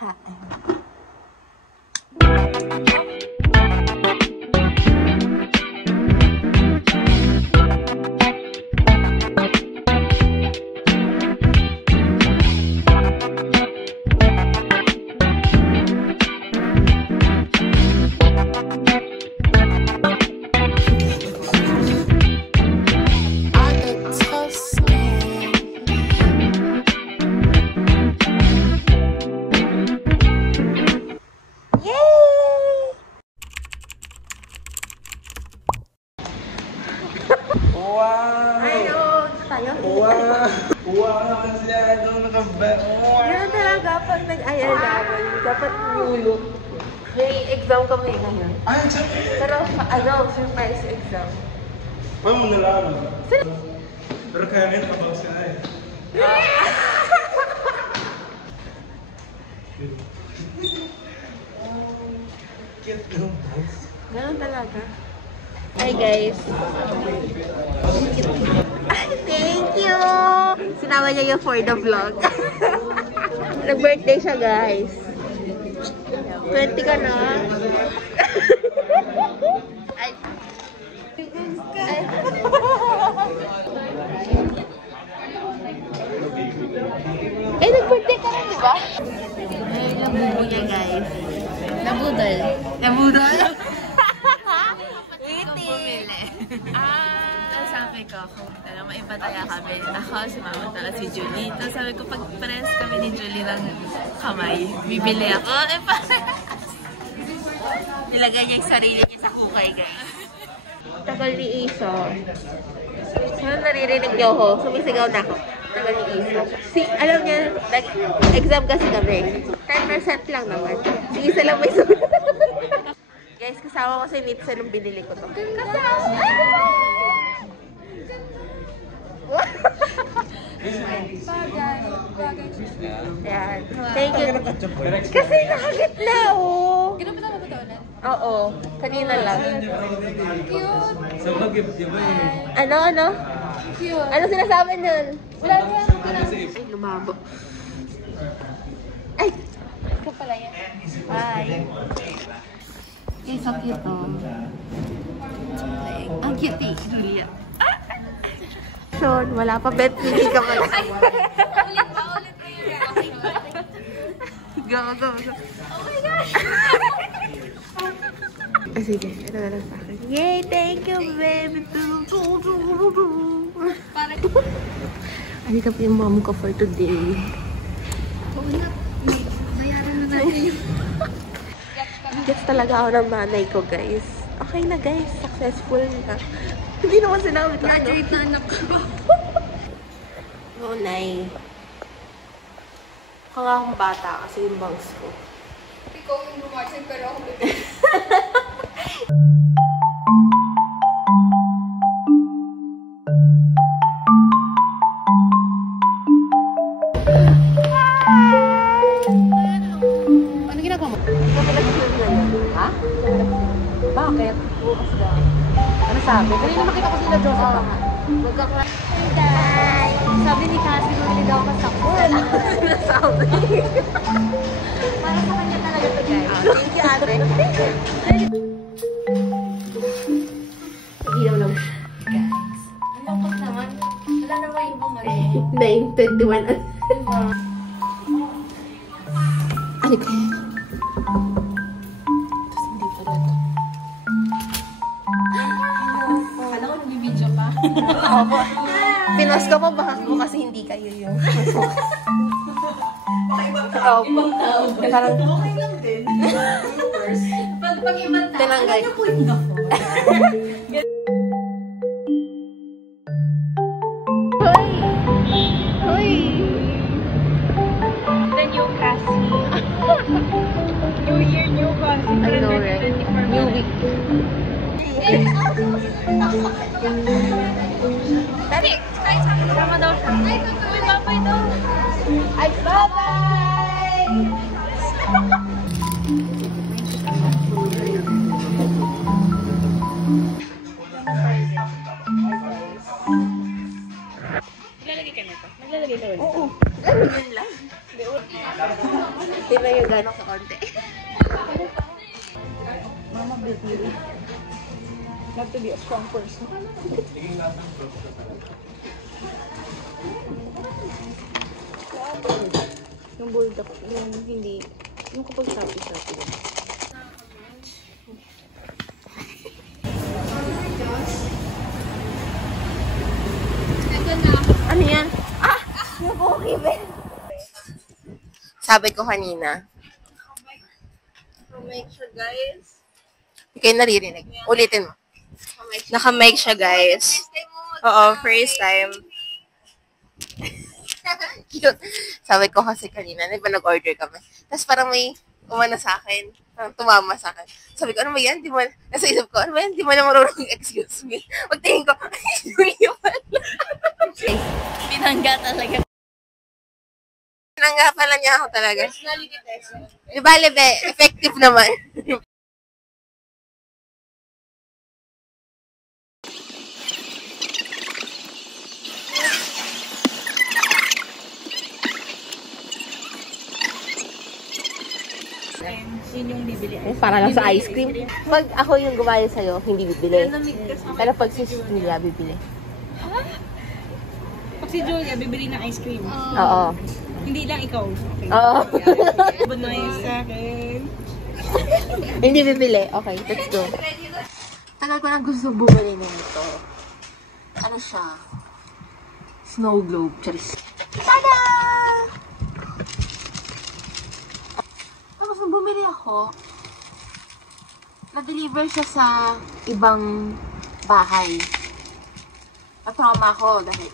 Wow! Ayun! Tayo. Wow! Wow! Masyadong nakaba. Ganun talaga pag nag-ayal naman. Dapat nulog. May exam kami ngayon. Ay, sakit! Pero ano, surprise exam. Paano mo nalaman? Pero kaya rin kapag siya eh. Cute lang. Ganun talaga. Hi guys. Ay, thank you! Sinama niya yung for the vlog. Nag-birthday siya guys. 20 ka na. Ay. Eh, nag-birthday ka na, diba? Ay, nabubo niya guys. Nabudol. Nabudol? Sabi ko, kung maiba tayo kami, ako, si Mama at si Julie. Tapos sabi ko, pag pares kami ni Julie ng kamay, bibili ako. Nilagay niya yung sarili niya sa hukay, guys. Tagal ni Isa. Ano naririnig niyo ako? Sumisigaw na ako. Tagal ni Isa. Alam niya, exam kasi kami. 10% lang naman. Si Isa lang may sulat. Guys, kasama ko si Mitsa nung binili ko to. Kasama! Ay, kasama! Ayan. Thank you. Kasi nakagitna, oh. Ganun ba ba ito ulit? Oo. Kanina lang. Cute! Sa mag-gift, di ba eh? Ano? Cute! Ano sinasabi nun? Wala na yan. Ay, lumabo. Ay! Ikaw pala yan. Hi. Okay, so cute, oh. Ang cute eh, Julia. Sean, wala pa bet. Hindi ka mag... Ulit ba? Ulit ba yun? Go. Oh my gosh! Ah, sige. Ito na lang sa akin. Yay! Thank you, baby! Andito po yung mom ko for today. Oo nga. Bayaran na natin yung... Gets talaga ako ng nanay ko, guys. Okay na, guys. Successful na. Hindi naman sinabi ito. Graduate na anak ko. Oo, nay. Mukha nga akong bata kasi yung bangs ko. Ikaw yung bumarsin pero ako bigay. Ano ginagawa mo? Ikaw pinag-film ngayon. Ha? Bakit? Bukas daw. Ano sabi? Kanina makita ko sila Joseph. Hi! Sabi ni Cassie, bumili daw ako sa pool. Sabi. Para sa kanya talaga ito, guys. Thank you, ate. Ilaw lang siya. Ang lungkot naman. Wala naman yung bumalik. 9:21. Ano kaya? Tapos hindi pa rin. Akala ko nag-video pa. Opo. Pinos ko pa baka ko kasi hindi kayo yung... Opo. Parang... Okay lang din. Pag ibang tao, Tinanggay. ano po yung gafo? Hoy! The new Cassie. New Year, new Cassie. I know, right? New week. Dali, kahit sama daw siya. Ay, uy, babay daw. Ay, bye-bye! Maglalagay ka nito. Maglalagay ka ulit. Oo. Ano yun lang? Tingnan yung magano sa konti. Mama, baby. Not to be a strong person. Yung bulldog, yung hindi, yung kapag sapi-sapi. Ano yan? Yung cookie bear. Sabi ko kanina. Make sure, guys. Hindi kayo naririnig. Ulitin mo. Naka-mic siya, guys. Oo, first time. Cute. Sabi ko kasi kanina, di ba nag-order kami? Tapos parang may umano sa akin. Parang tumama sa akin. Sabi ko, ano ba yan? Di mo, nasa isip ko, ano ba yan? Di mo na marunong excuse me. Pagtingin ko, yun pala. Binangga talaga. Tinangga pala niya ako talaga. Personality test. Di ba, Lebe? Effective naman. Yun yung bibili. Para lang sa ice cream. Pag ako yung gumaya sa'yo, hindi bibili. Pero pag si Julia, bibili. Pag si Julia, bibili ng ice cream. Oo. Hindi lang ikaw. Okay. Oo. Bunay sa akin. Hindi bibili. Okay, let's go. Tagal ko na gusto bumili nito. Ano siya? Snow globe. Charis. Tada! Tapos nung bumili ako, na-deliver siya sa ibang bahay. Na-trauma ako dahil,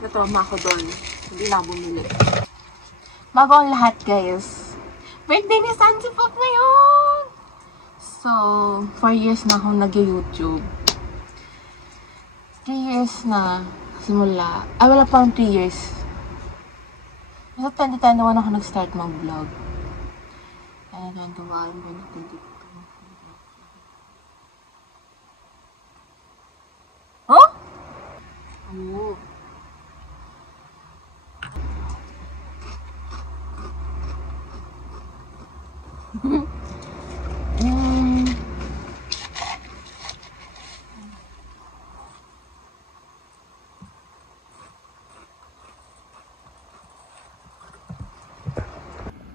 na-trauma ako doon. Hindi na ako bumili. Bago ang lahat, guys. Birthday ni Sansi Pop na yun! So, 4 years na akong nag-YouTube. 3 years na simula. Wala pang 3 years. Nasa 2021 ako nag-start mag-vlog. 2021, 2022. Huh? Oo.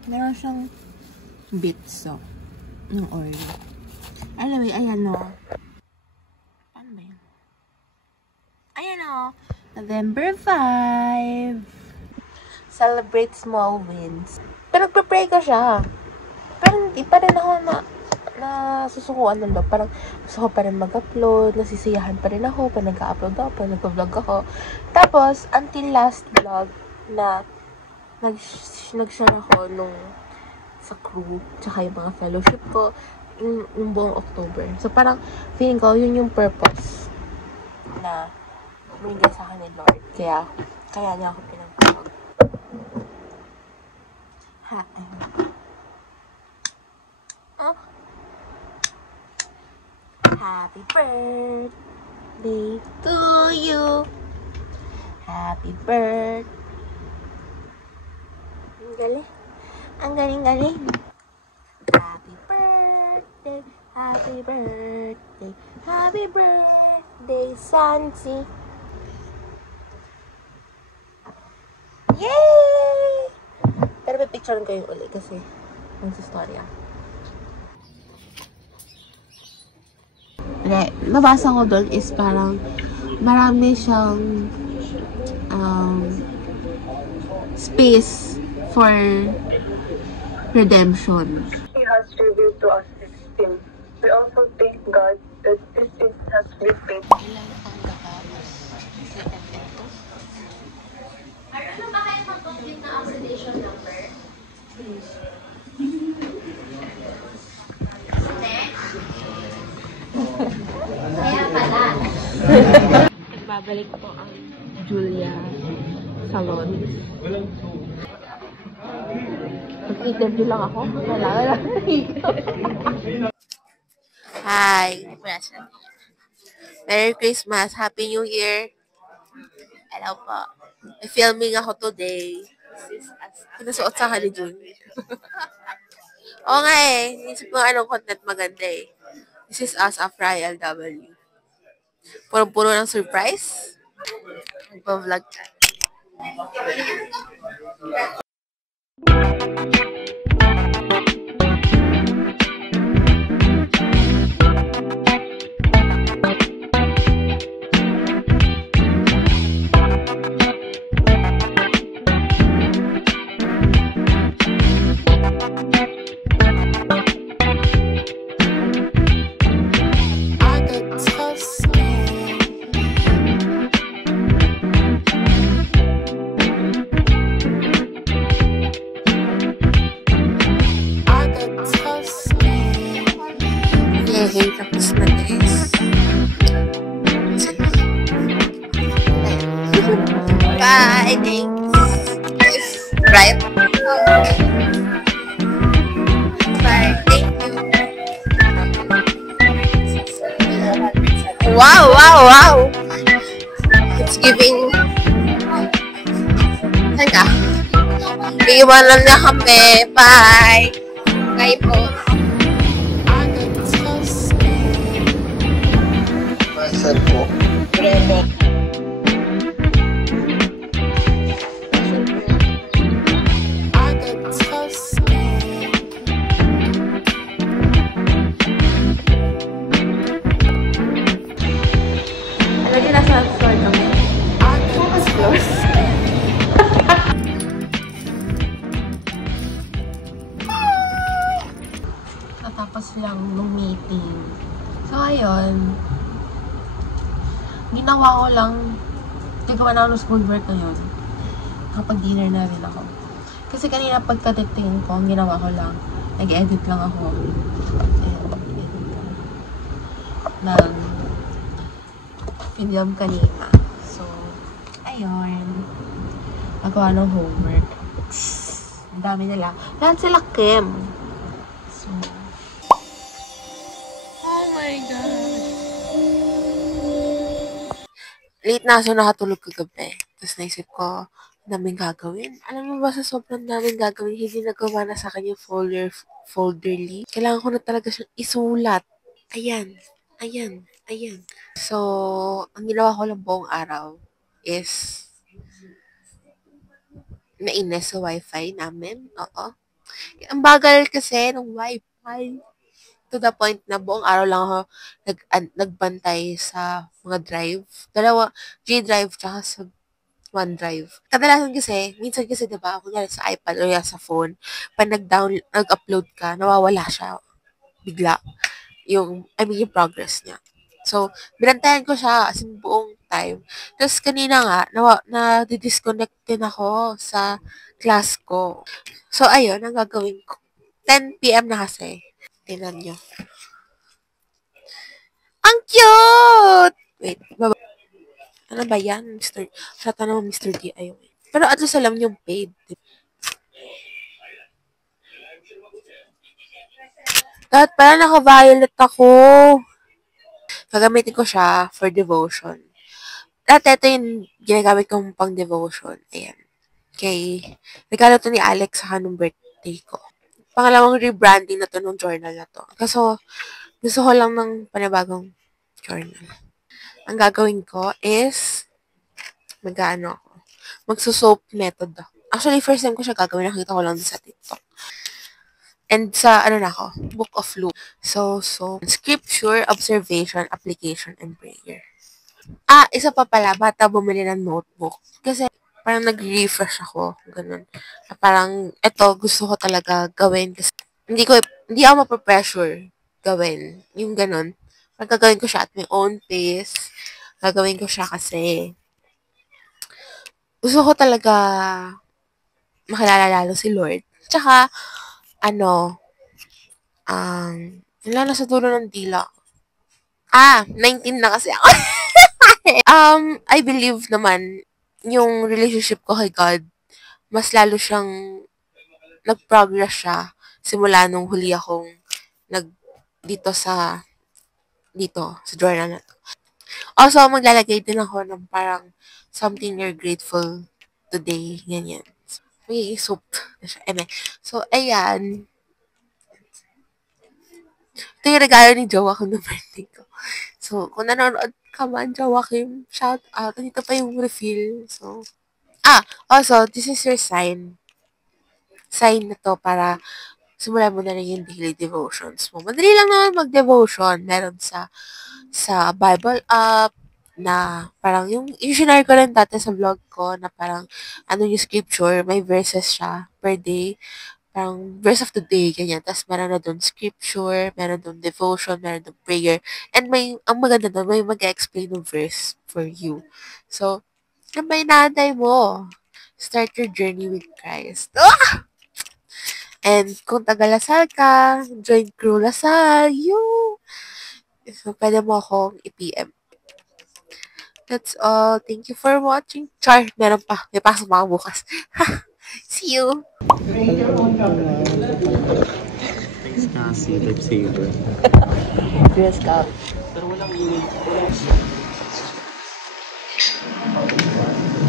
Meron siyang bits, ng oil. Anyway, ayan o. Paano ba yan? Ayan o. November 5. Celebrate small wins. Pero nagpe-pray ko siya. Pero hindi pa rin ako nasusukuan ng loob. Parang gusto ko pa rin mag-upload. Nasisiyahan pa rin ako. Pag nag-upload ako. Pag nag-vlog ako. Tapos, until last vlog na nag-share ako nung sa crew, tsaka yung mga fellowship ko, yung buong October. So, parang, feeling ko, yun yung purpose na binigay sa akin ni Lord. Kaya niya ako pinag-vlog. Happy birthday to you. Happy birthday. Ang galing. Happy birthday, happy birthday, happy birthday, Sansi. Yay! Pero may picture ko yung uli kasi ang istorya. Nabasa ko doon is parang marami siyang space for redemption. He has revealed to us his sin. We also thank God that this sin has been paid. Ano ba kayo mag-compute na oxidation number? Kaya pala. Babalik po ang Julia Salon. Mag-interview lang ako. Wala. Hi. Merry Christmas. Happy New Year. Hello po. May filming ako today. Nasuot sa ka ni June. Oo nga eh. Isip ko anong content maganda eh. This is us after ILW. Puro-puro ng surprise. Magpa-vlog ka. Okay, tapos na guys. Bye, thanks. Right? Bye, thank you. Wow! It's giving... Teka. Iiwanan na kami. Bye! Bye po. Saan po? Lagi nasa store kami. Focus close. Natapos lang nung meeting. So, ayun. Ginawa ko lang. Nagawa na ako ng schoolwork ngayon. Kapag-dinner na rin ako. Kasi kanina pagkatitingin ko, ang ginawa ko lang, nag-edit lang ako. Nag-film kanina. So, ayun. Nagawa ng homework. Ang dami nila. Lahat sila Kim. So, oh my God. Late na so nakatulog kagabi. Tapos naisip ko, daming gagawin. Alam mo ba sa sobrang daming gagawin, hindi nagawa na sa akin yung folderly. Kailangan ko na talaga siyang isulat. Ayan. So, ang ginawa ko lang buong araw is nainis sa wifi namin. Oo. Ang bagal kasi ng wifi. To the point na buong araw lang ako nagbantay sa mga drive. Dalawa, G-Drive tsaka sa OneDrive. Kadalasan kasi, minsan kasi diba, kunyari sa iPad o sa phone, pag nag-upload ka, nawawala siya bigla. Yung progress niya. So, binantayan ko siya as in buong time. Tapos kanina nga, na-disconnect din ako sa class ko. So, ayun, ang gagawin ko. 10 PM na kasi. Tingnan nyo. Ang cute! Wait, baba. Ano ba yan, Mr. Sa tanong Mr. D. Ayun. Pero at least alam yung paid. Dapat pala naka-violet ako. Gagamitin ko siya for devotion. Dati ito yung ginagamit kong pang devotion. Ayan. Okay. Regalo to ni Alex sa kanong birthday ko. Pangalawang rebranding na to nung journal na to. Kaso, gusto ko lang ng panibagong journal. Ang gagawin ko is magso-soap method ako. Actually, first time ko siya gagawin. Nakita ko lang sa TikTok. And sa, Book of Luke. So, scripture, observation, application, and prayer. Isa pa pala, bata bumili ng notebook. Kasi, parang nag-refresh ako. Ganun. Parang, gusto ko talaga gawin. Kasi, hindi ako mapapressure gawin. Yung ganun. Gagawin ko siya at my own pace. Gagawin ko siya kasi, gusto ko talaga makilala lalo si Lord. Tsaka, wala na sa dulo ng dila. 19 na kasi ako. I believe naman, yung relationship ko kay God, mas lalo siyang nag-progress siya simula nung huli akong dito sa journal na to. Also, maglalagay din ako ng parang something you're grateful today, ganyan. May soup na siya. So, ayan. Ito yung regalo ni Joaquim na birthday ko. So, kung nanonood ka man, Joaquim, shout out. Dito pa yung refill. So, also, this is your sign. Sign na to para simulan mo na rin yung daily devotions mo. Madali lang naman mag-devotion. Meron sa Bible app na parang yung share ko rin dati sa vlog ko na parang yung scripture, may verses siya per day. Parang verse of the day, ganyan. Tapos meron na doon scripture, meron doon devotion, meron doon prayer. And ang maganda doon, may mag-explain ng verse for you. So, may nanay mo. Start your journey with Christ. And kung taga-Lasal ka, join crew Lasal, so, pwede mo akong i-PM. That's all. Thank you for watching. Char, meron pa. May pasok mga bukas. See you! Thanks kasi, lifesaver. Yes, ka. Pero walang ingay.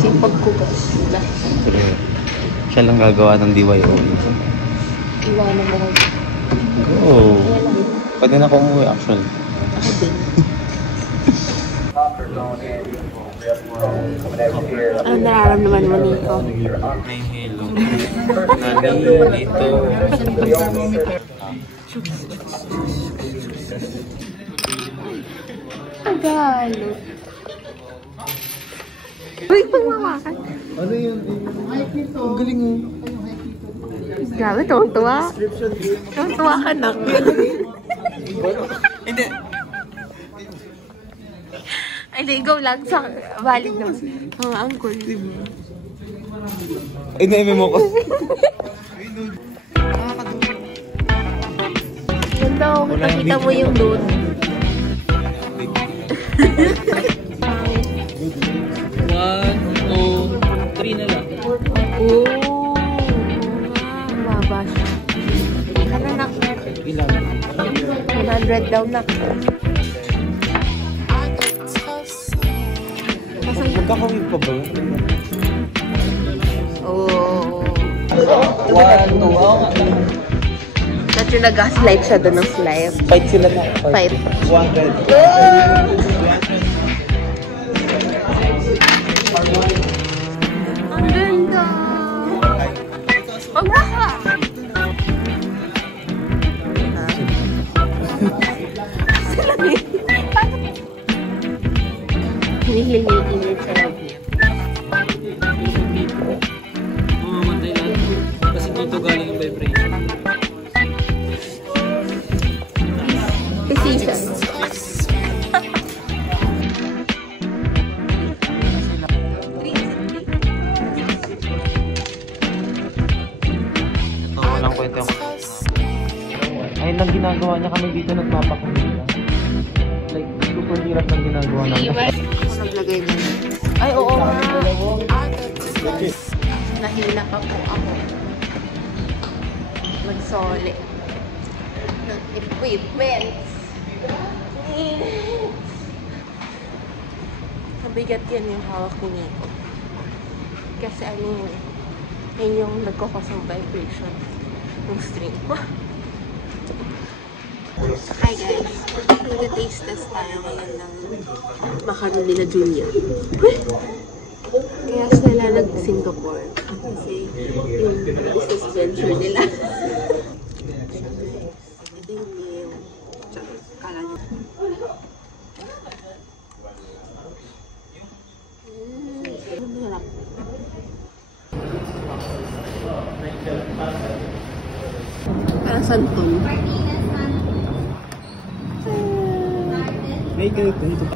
Sipag kugas. Pero siya lang gagawa ng DIY. Iwanan mo ko. Oo. Pwede na ako umuwi actually. Ako din. Ano nararamdaman mo nito? May hilo. Nalilito. Agalo. Uy, pangmawakan. Ano yun? Ang galing mo. Grabe, tuwang-tuwa. Tuwang-tuwa ka na. Hindi. Ay, go lang. Sa valid na. Mga angkol. Ay, na-MM mo ko. Ganda ko. Kita mo yung load. One, two, three na lang. Oo. Mababa siya. Ano na? Ilan? 100 daw na. Magkakawin pa ba? Oo. One, two, At yung nag-gaslight siya doon ng slime. Fight sila na. Fight. 100. Ang ganda! Wag na ka! Hinihil niya yung init sa loob niya. Mamamatay lang. Kasi dito galing yung vibration. Decision. Ito, walang kwento yung ayun lang ginagawa niya kami dito nagpapakumila. Like, super hirap ng ginagawa namin. Ako naglagay na. Ay, oo nga. Nahila pa po ako. Magsole. Ng equipment. Mabigat yan yung hawak ni Nico. Kasi yun yung nagkakos ng vibration ng string. Hi guys, mag-taste test tayo ngayon ng macaron nila Julia. Kaya sila nag-Singapore kasi yung business venture nila. Ito yung meal. Tsaka kala nyo. Ang harap. Parang santol. May ganito dito.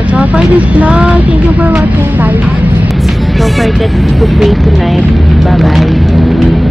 That's all for this vlog. Thank you for watching, guys. Don't forget to pray tonight. Bye-bye.